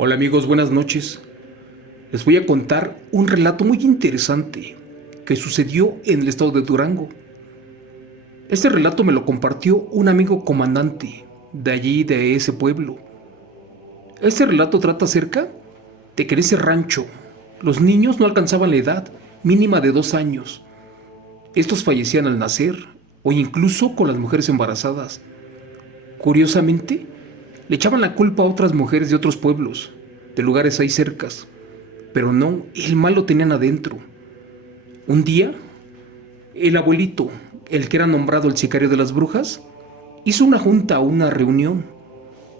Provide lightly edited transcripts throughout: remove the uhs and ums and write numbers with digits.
Hola amigos, buenas noches. Les voy a contar un relato muy interesante que sucedió en el estado de Durango. Este relato me lo compartió un amigo comandante de allí, de ese pueblo. Este relato trata acerca de que en ese rancho los niños no alcanzaban la edad mínima de 2 años. Estos fallecían al nacer o incluso con las mujeres embarazadas. Curiosamente, le echaban la culpa a otras mujeres de otros pueblos, de lugares ahí cercas. Pero no, el mal lo tenían adentro. Un día, el abuelito, el que era nombrado el sicario de las brujas, hizo una junta, una reunión,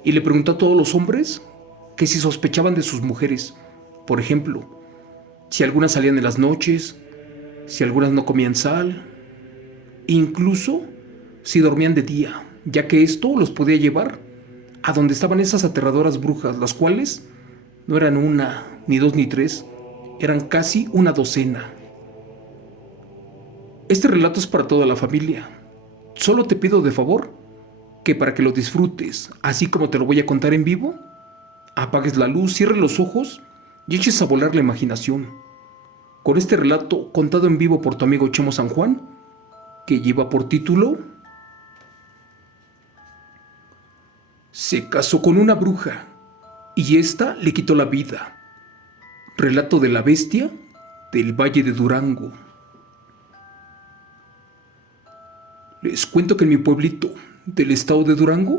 y le preguntó a todos los hombres que si sospechaban de sus mujeres. Por ejemplo, si algunas salían en las noches, si algunas no comían sal, incluso si dormían de día, ya que esto los podía llevar a donde estaban esas aterradoras brujas, las cuales no eran una, ni dos, ni tres, eran casi una docena. Este relato es para toda la familia. Solo te pido de favor que para que lo disfrutes, así como te lo voy a contar en vivo, apagues la luz, cierres los ojos y eches a volar la imaginación. Con este relato contado en vivo por tu amigo Chemo San Juan, que lleva por título Se casó con una bruja y ésta le quitó la vida. Relato de la bestia del Valle de Durango. Les cuento que en mi pueblito del estado de Durango,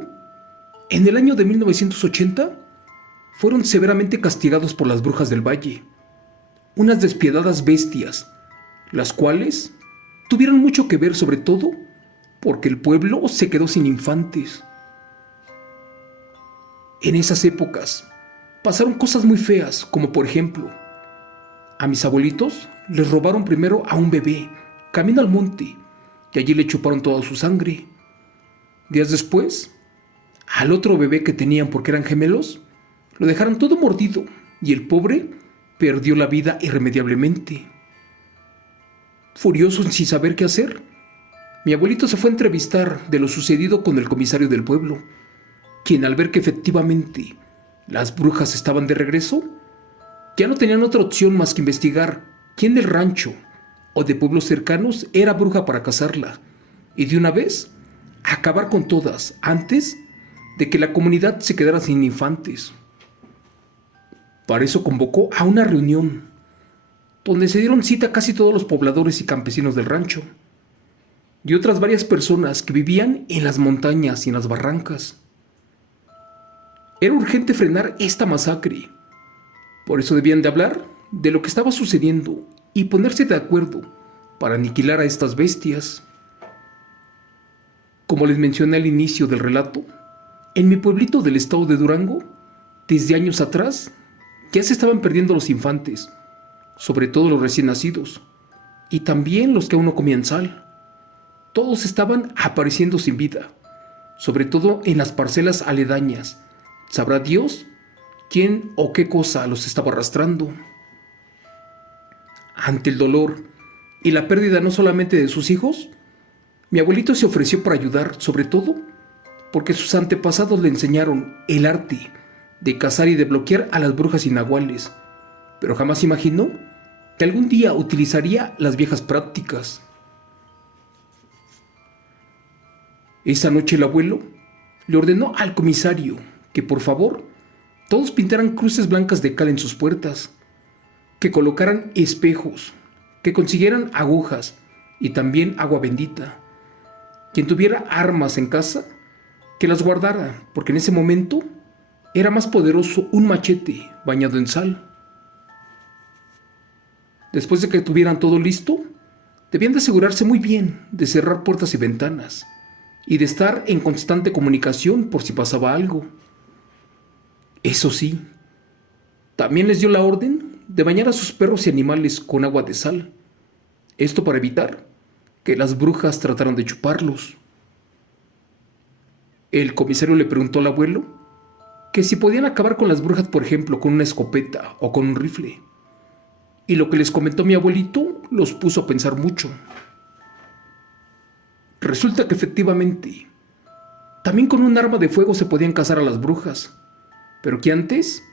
en el año de 1980, fueron severamente castigados por las brujas del valle, unas despiadadas bestias, las cuales tuvieron mucho que ver, sobre todo porque el pueblo se quedó sin infantes. En esas épocas pasaron cosas muy feas, como por ejemplo, a mis abuelitos les robaron primero a un bebé, camino al monte, y allí le chuparon toda su sangre. Días después, al otro bebé que tenían porque eran gemelos, lo dejaron todo mordido y el pobre perdió la vida irremediablemente. Furioso sin saber qué hacer, mi abuelito se fue a entrevistar de lo sucedido con el comisario del pueblo, quien al ver que efectivamente las brujas estaban de regreso, ya no tenían otra opción más que investigar quién del rancho o de pueblos cercanos era bruja para cazarla y de una vez acabar con todas antes de que la comunidad se quedara sin infantes. Para eso convocó a una reunión donde se dieron cita casi todos los pobladores y campesinos del rancho y otras varias personas que vivían en las montañas y en las barrancas. Era urgente frenar esta masacre. Por eso debían de hablar de lo que estaba sucediendo y ponerse de acuerdo para aniquilar a estas bestias. Como les mencioné al inicio del relato, en mi pueblito del estado de Durango, desde años atrás, ya se estaban perdiendo los infantes, sobre todo los recién nacidos, y también los que aún no comían sal. Todos estaban apareciendo sin vida, sobre todo en las parcelas aledañas. Sabrá Dios quién o qué cosa los estaba arrastrando. Ante el dolor y la pérdida no solamente de sus hijos, mi abuelito se ofreció para ayudar, sobre todo porque sus antepasados le enseñaron el arte de cazar y de bloquear a las brujas y nahuales, pero jamás imaginó que algún día utilizaría las viejas prácticas. Esa noche el abuelo le ordenó al comisario que por favor todos pintaran cruces blancas de cal en sus puertas, que colocaran espejos, que consiguieran agujas y también agua bendita. Quien tuviera armas en casa, que las guardara, porque en ese momento era más poderoso un machete bañado en sal. Después de que tuvieran todo listo, debían de asegurarse muy bien de cerrar puertas y ventanas y de estar en constante comunicación por si pasaba algo. Eso sí, también les dio la orden de bañar a sus perros y animales con agua de sal, esto para evitar que las brujas trataran de chuparlos. El comisario le preguntó al abuelo que si podían acabar con las brujas, por ejemplo, con una escopeta o con un rifle. Y lo que les comentó mi abuelito los puso a pensar mucho. Resulta que efectivamente, también con un arma de fuego se podían cazar a las brujas, pero que antes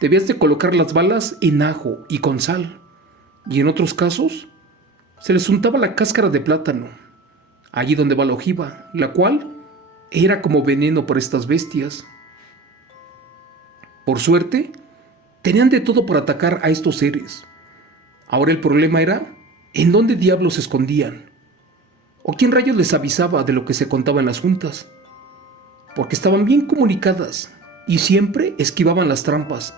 debías de colocar las balas en ajo y con sal, y en otros casos se les untaba la cáscara de plátano, allí donde va la ojiva, la cual era como veneno para estas bestias. Por suerte, tenían de todo para atacar a estos seres. Ahora el problema era en dónde diablos se escondían, o quién rayos les avisaba de lo que se contaba en las juntas, porque estaban bien comunicadas y siempre esquivaban las trampas,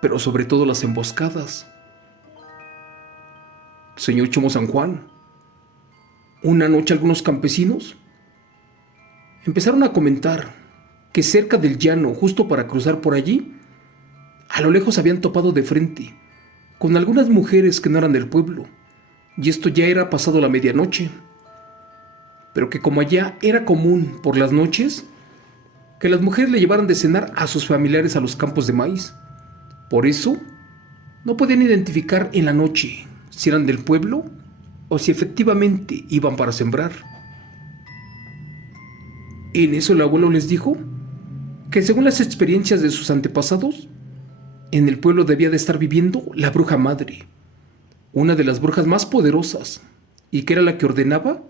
pero sobre todo las emboscadas. Señor Chomo San Juan, una noche algunos campesinos empezaron a comentar que cerca del llano, justo para cruzar por allí, a lo lejos habían topado de frente con algunas mujeres que no eran del pueblo, y esto ya era pasado la medianoche, pero que como allá era común por las noches que las mujeres le llevaran de cenar a sus familiares a los campos de maíz, por eso no podían identificar en la noche si eran del pueblo o si efectivamente iban para sembrar. En eso el abuelo les dijo que según las experiencias de sus antepasados, en el pueblo debía de estar viviendo la bruja madre, una de las brujas más poderosas, y que era la que ordenaba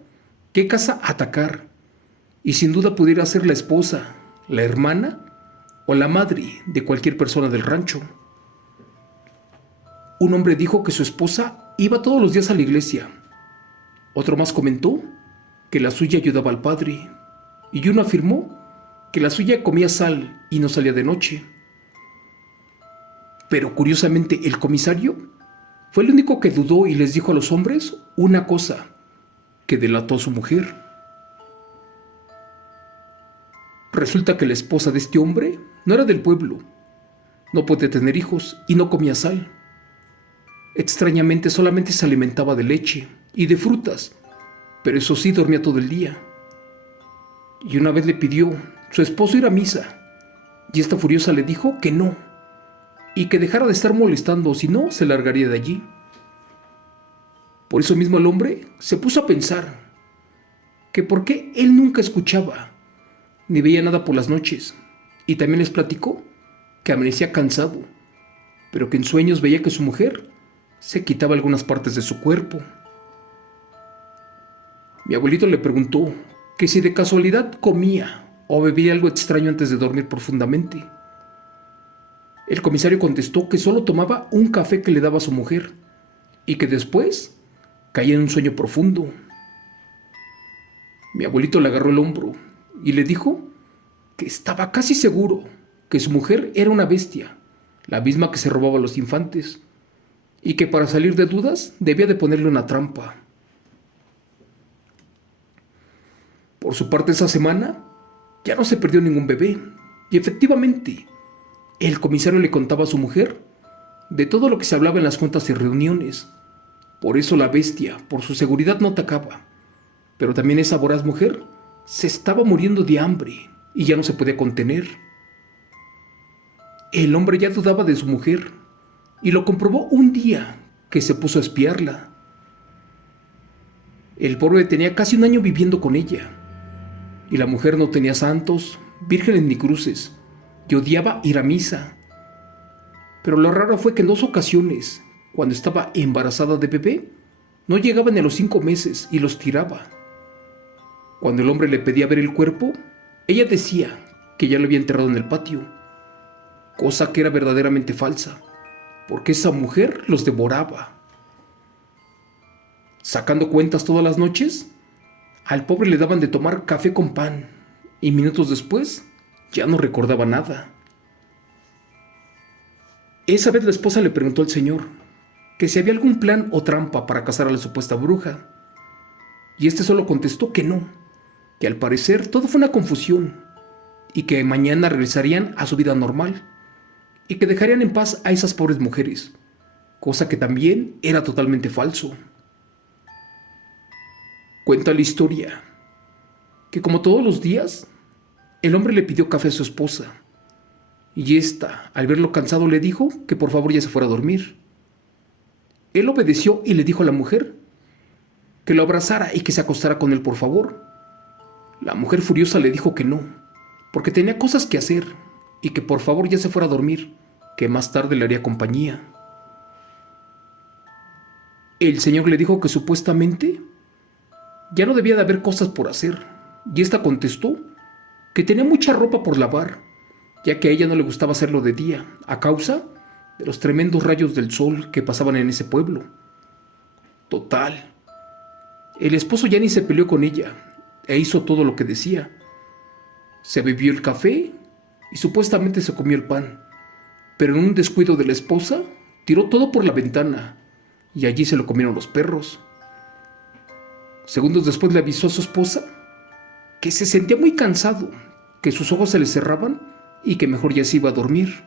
qué casa atacar, y sin duda pudiera ser la esposa, la hermana o la madre de cualquier persona del rancho. Un hombre dijo que su esposa iba todos los días a la iglesia, otro más comentó que la suya ayudaba al padre, y uno afirmó que la suya comía sal y no salía de noche. Pero curiosamente el comisario fue el único que dudó y les dijo a los hombres una cosa que delató a su mujer. Resulta que la esposa de este hombre no era del pueblo, no podía tener hijos y no comía sal. Extrañamente solamente se alimentaba de leche y de frutas, pero eso sí dormía todo el día. Y una vez le pidió su esposo ir a misa, y esta furiosa le dijo que no, y que dejara de estar molestando, o si no, se largaría de allí. Por eso mismo el hombre se puso a pensar que por qué él nunca escuchaba ni veía nada por las noches, y también les platicó que amanecía cansado, pero que en sueños veía que su mujer se quitaba algunas partes de su cuerpo. Mi abuelito le preguntó que si de casualidad comía o bebía algo extraño antes de dormir profundamente. El comisario contestó que solo tomaba un café que le daba a su mujer y que después caía en un sueño profundo. Mi abuelito le agarró el hombro y le dijo que estaba casi seguro que su mujer era una bestia, la misma que se robaba a los infantes, y que para salir de dudas debía de ponerle una trampa. Por su parte, esa semana ya no se perdió ningún bebé, y efectivamente el comisario le contaba a su mujer de todo lo que se hablaba en las juntas y reuniones. Por eso la bestia, por su seguridad, no atacaba, pero también esa voraz mujer se estaba muriendo de hambre y ya no se podía contener. El hombre ya dudaba de su mujer y lo comprobó un día que se puso a espiarla. El pobre tenía casi un año viviendo con ella y la mujer no tenía santos, vírgenes ni cruces y odiaba ir a misa. Pero lo raro fue que en 2 ocasiones, cuando estaba embarazada de bebé, no llegaban a los 5 meses y los tiraba. Cuando el hombre le pedía ver el cuerpo, ella decía que ya lo había enterrado en el patio, cosa que era verdaderamente falsa, porque esa mujer los devoraba. Sacando cuentas todas las noches, al pobre le daban de tomar café con pan, y minutos después ya no recordaba nada. Esa vez la esposa le preguntó al señor que si había algún plan o trampa para cazar a la supuesta bruja, y este solo contestó que no, que al parecer todo fue una confusión, y que mañana regresarían a su vida normal, y que dejarían en paz a esas pobres mujeres, cosa que también era totalmente falso. Cuenta la historia que como todos los días, el hombre le pidió café a su esposa, y ésta, al verlo cansado, le dijo que por favor ya se fuera a dormir. Él obedeció y le dijo a la mujer que lo abrazara y que se acostara con él por favor. La mujer furiosa le dijo que no, porque tenía cosas que hacer y que por favor ya se fuera a dormir, que más tarde le haría compañía. El señor le dijo que supuestamente ya no debía de haber cosas por hacer, y ésta contestó que tenía mucha ropa por lavar, ya que a ella no le gustaba hacerlo de día, a causa de los tremendos rayos del sol que pasaban en ese pueblo. Total, el esposo ya ni se peleó con ella, e hizo todo lo que decía. Se bebió el café y supuestamente se comió el pan, pero en un descuido de la esposa, tiró todo por la ventana, y allí se lo comieron los perros. Segundos después le avisó a su esposa que se sentía muy cansado, que sus ojos se le cerraban y que mejor ya se iba a dormir.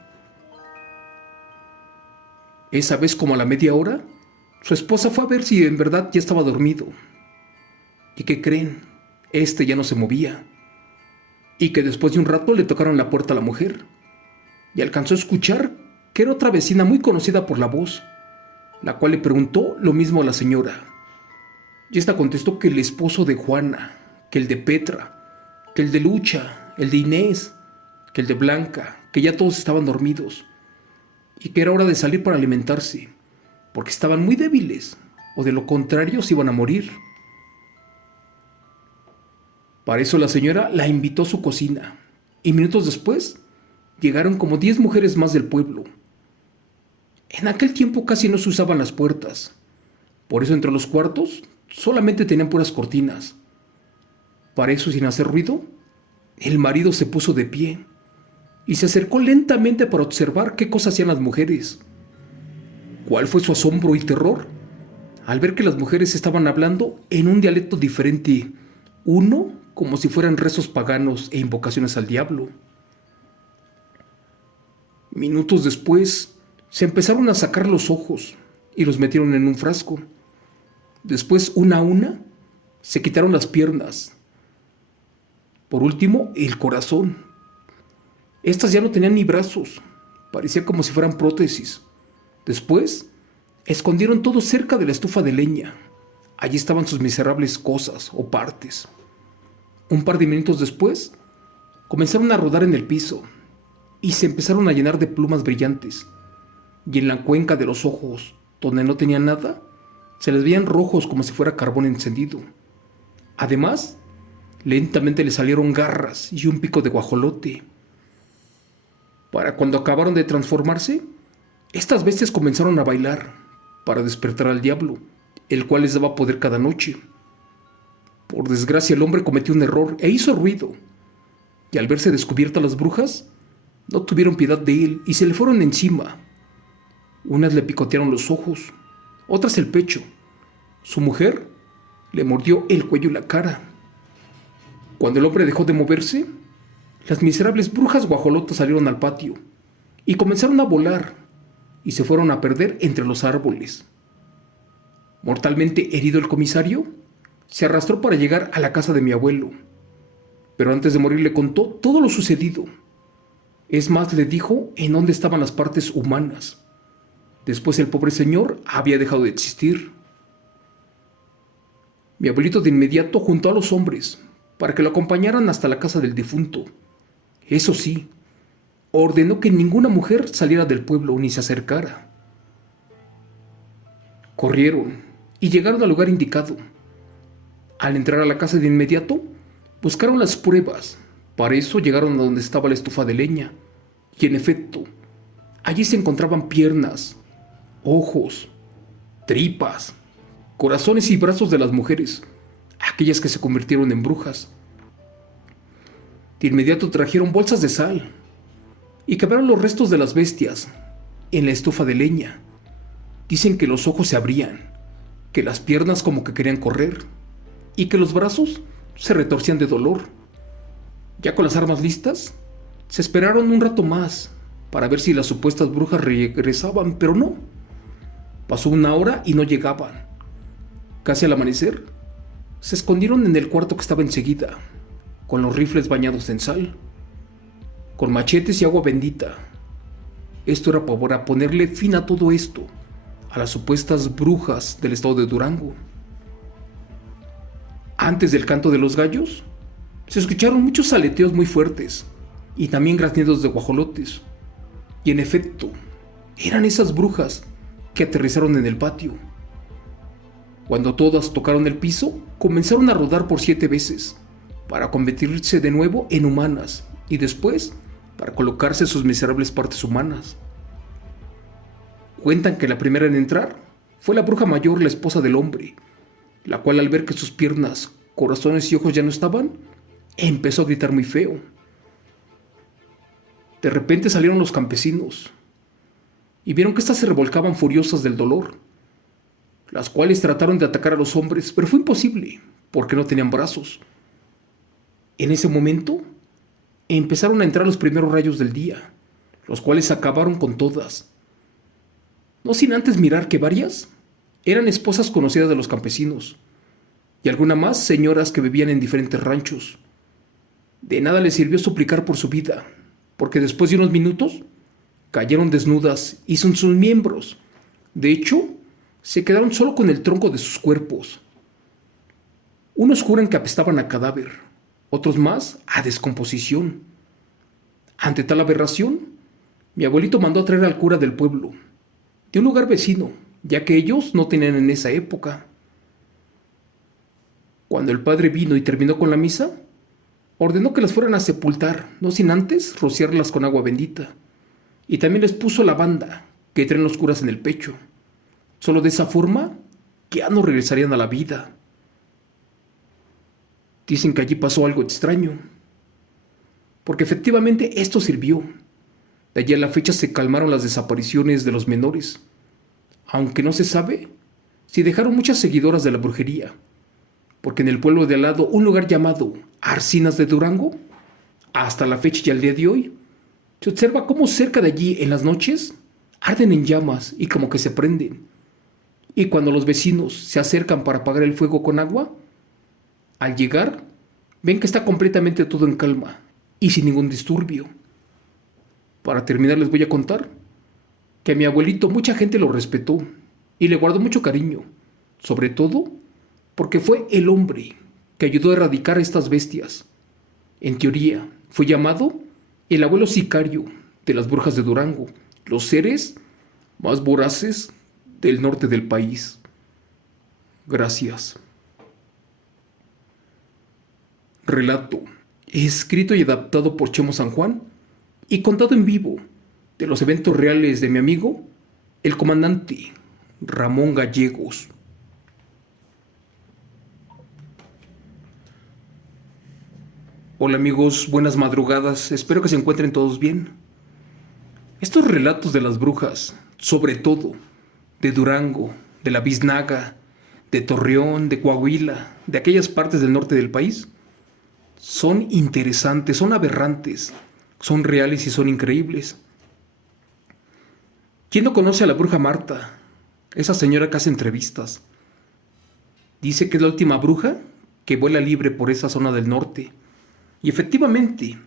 Esa vez, como a la media hora, su esposa fue a ver si en verdad ya estaba dormido. ¿Y qué creen? Este ya no se movía. Y que después de un rato le tocaron la puerta a la mujer, y alcanzó a escuchar que era otra vecina muy conocida por la voz, la cual le preguntó lo mismo a la señora. Y esta contestó que el esposo de Juana, que el de Petra, que el de Lucha, el de Inés, que el de Blanca, que ya todos estaban dormidos, y que era hora de salir para alimentarse, porque estaban muy débiles, o de lo contrario se iban a morir. Para eso la señora la invitó a su cocina, y minutos después llegaron como 10 mujeres más del pueblo. En aquel tiempo casi no se usaban las puertas, por eso entre los cuartos solamente tenían puras cortinas. Para eso, sin hacer ruido, el marido se puso de pie y se acercó lentamente para observar qué cosas hacían las mujeres. ¿Cuál fue su asombro y terror al ver que las mujeres estaban hablando en un dialecto diferente, uno como si fueran rezos paganos e invocaciones al diablo? Minutos después, se empezaron a sacar los ojos y los metieron en un frasco. Después, una a una, se quitaron las piernas. Por último, el corazón. Estas ya no tenían ni brazos, parecía como si fueran prótesis. Después, escondieron todo cerca de la estufa de leña. Allí estaban sus miserables cosas o partes. Un par de minutos después, comenzaron a rodar en el piso y se empezaron a llenar de plumas brillantes. Y en la cuenca de los ojos, donde no tenían nada, se les veían rojos como si fuera carbón encendido. Además, lentamente le salieron garras y un pico de guajolote. Para cuando acabaron de transformarse, estas bestias comenzaron a bailar para despertar al diablo, el cual les daba poder cada noche. Por desgracia, el hombre cometió un error e hizo ruido, y al verse descubiertas las brujas, no tuvieron piedad de él y se le fueron encima. Unas le picotearon los ojos, otras el pecho. Su mujer le mordió el cuello y la cara. Cuando el hombre dejó de moverse, las miserables brujas guajolotas salieron al patio y comenzaron a volar y se fueron a perder entre los árboles. Mortalmente herido el comisario, se arrastró para llegar a la casa de mi abuelo, pero antes de morir le contó todo lo sucedido. Es más, le dijo en dónde estaban las partes humanas. Después el pobre señor había dejado de existir. Mi abuelito de inmediato juntó a los hombres para que lo acompañaran hasta la casa del difunto. Eso sí, ordenó que ninguna mujer saliera del pueblo ni se acercara. Corrieron y llegaron al lugar indicado. Al entrar a la casa de inmediato, buscaron las pruebas. Para eso llegaron a donde estaba la estufa de leña. Y en efecto, allí se encontraban piernas, ojos, tripas, corazones y brazos de las mujeres, aquellas que se convirtieron en brujas. De inmediato trajeron bolsas de sal y quemaron los restos de las bestias en la estufa de leña. Dicen que los ojos se abrían, que las piernas como que querían correr y que los brazos se retorcían de dolor. Ya con las armas listas, se esperaron un rato más para ver si las supuestas brujas regresaban, pero no. Pasó una hora y no llegaban. Casi al amanecer, se escondieron en el cuarto que estaba enseguida, con los rifles bañados en sal, con machetes y agua bendita. Esto era para ponerle fin a todo esto, a las supuestas brujas del estado de Durango. Antes del canto de los gallos, se escucharon muchos aleteos muy fuertes y también graznidos de guajolotes. Y en efecto, eran esas brujas que aterrizaron en el patio. Cuando todas tocaron el piso, comenzaron a rodar por 7 veces, para convertirse de nuevo en humanas y después para colocarse sus miserables partes humanas. Cuentan que la primera en entrar fue la bruja mayor, la esposa del hombre, la cual al ver que sus piernas, corazones y ojos ya no estaban, empezó a gritar muy feo. De repente salieron los campesinos y vieron que éstas se revolcaban furiosas del dolor, las cuales trataron de atacar a los hombres, pero fue imposible, porque no tenían brazos. En ese momento, empezaron a entrar los primeros rayos del día, los cuales acabaron con todas. No sin antes mirar que varias eran esposas conocidas de los campesinos, y algunas más señoras que vivían en diferentes ranchos. De nada les sirvió suplicar por su vida, porque después de unos minutos cayeron desnudas y sin sus miembros. De hecho, se quedaron solo con el tronco de sus cuerpos. Unos juran que apestaban a cadáver, otros más a descomposición. Ante tal aberración, mi abuelito mandó a traer al cura del pueblo, de un lugar vecino, ya que ellos no tenían en esa época. Cuando el padre vino y terminó con la misa, ordenó que las fueran a sepultar, no sin antes rociarlas con agua bendita, y también les puso la banda que traen los curas en el pecho. Solo de esa forma ya no regresarían a la vida. Dicen que allí pasó algo extraño, porque efectivamente esto sirvió. De allí a la fecha se calmaron las desapariciones de los menores, aunque no se sabe si dejaron muchas seguidoras de la brujería, porque en el pueblo de al lado, un lugar llamado Arcinas de Durango, hasta la fecha y al día de hoy, se observa cómo cerca de allí en las noches arden en llamas y como que se prenden. Y cuando los vecinos se acercan para apagar el fuego con agua, al llegar ven que está completamente todo en calma y sin ningún disturbio. Para terminar les voy a contar que a mi abuelito mucha gente lo respetó y le guardó mucho cariño, sobre todo porque fue el hombre que ayudó a erradicar a estas bestias. En teoría, fue llamado el abuelo sicario de las brujas de Durango, los seres más voraces del norte del país. Gracias. Relato, escrito y adaptado por Chemo San Juan y contado en vivo de los eventos reales de mi amigo, el comandante Ramón Gallegos. Hola amigos, buenas madrugadas, espero que se encuentren todos bien. Estos relatos de las brujas, sobre todo de Durango, de la Biznaga, de Torreón, de Coahuila, de aquellas partes del norte del país, son interesantes, son aberrantes, son reales y son increíbles. ¿Quién no conoce a la bruja Marta? Esa señora que hace entrevistas. Dice que es la última bruja que vuela libre por esa zona del norte. Y efectivamente,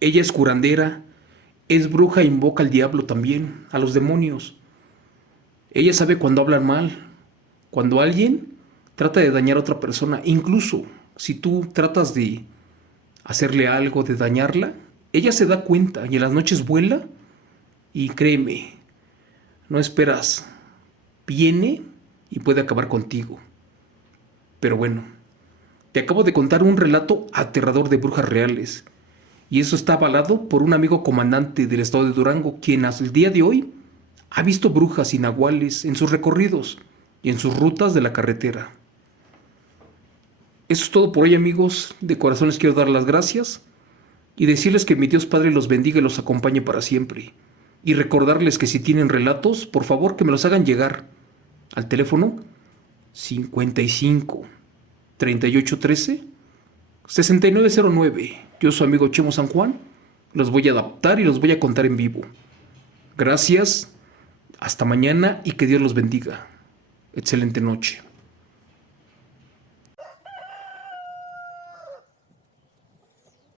ella es curandera, es bruja e invoca al diablo también, a los demonios. Ella sabe cuando hablan mal, cuando alguien trata de dañar a otra persona, incluso si tú tratas de hacerle algo, de dañarla, ella se da cuenta y en las noches vuela y créeme, no esperas, viene y puede acabar contigo. Pero bueno, te acabo de contar un relato aterrador de brujas reales y eso está avalado por un amigo comandante del estado de Durango, quien hasta el día de hoy ha visto brujas y nahuales en sus recorridos y en sus rutas de la carretera. Eso es todo por hoy amigos, de corazón les quiero dar las gracias y decirles que mi Dios Padre los bendiga y los acompañe para siempre. Y recordarles que si tienen relatos, por favor que me los hagan llegar al teléfono 55 38 13 6909. Yo soy amigo Chemo San Juan, los voy a adaptar y los voy a contar en vivo. Gracias, hasta mañana y que Dios los bendiga. Excelente noche.